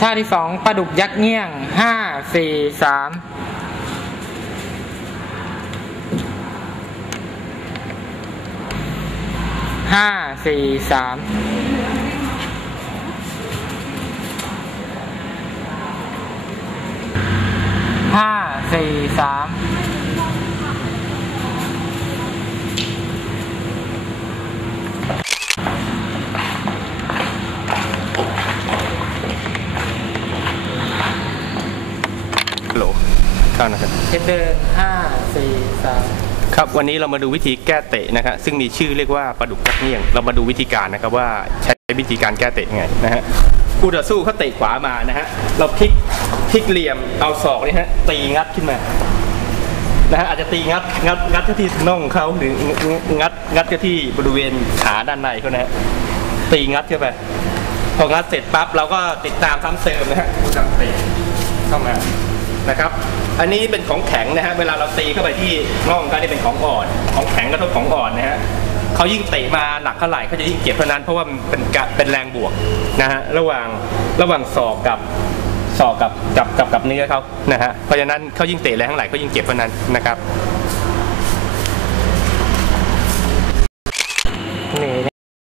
ท่าที่สองปลาดุกยักษ์เงี้ยงห้าสี่สามห้าสี่สามห้าสี่สาม ฮัลโหลข้าวนะครับเช็ดเดินห้าสี่สามครับวันนี้เรามาดูวิธีแก้เตะนะครับซึ่งมีชื่อเรียกว่าปลาดุกกักเงี่ยง เรามาดูวิธีการนะครับว่าใช้วิธีการแก้เตะยังไงนะฮะคู่ต่อสู้เขาเตะขวามานะฮะเราพลิกพลิกเหลี่ยมเอาศอกนี่ฮะตีงัดขึ้นมานะฮะอาจจะตีงัดงัดงัดเข้าที่น่องเขาหรืองัดงัดเข้าที่บริเวณขาด้านในเขานะฮะตีงัดเข้าไปพองัดเสร็จปั๊บเราก็ติดตามซ้ำเติมนะฮะดูการเตะเข้ามา นะครับ อันนี้เป็นของแข็งนะฮะ เวลาเราตีเข้าไปที่น่องก็นี่เป็นของอ่อน ของแข็งกระทบของอ่อนนะฮะเขายิ่งเตะมาหนักเท่าไหร่เขาจะยิ่งเจ็บเท่านั้นเพราะว่ามันเป็นกะเป็นแรงบวกนะฮะระหว่างระหว่างศอกกับศอกกับกับกับกับเนื้อเขานะฮะเพราะฉะนั้นเขายิ่งเตะแรงเท่าไหร่เขายิ่งเจ็บเท่านั้นนะครับ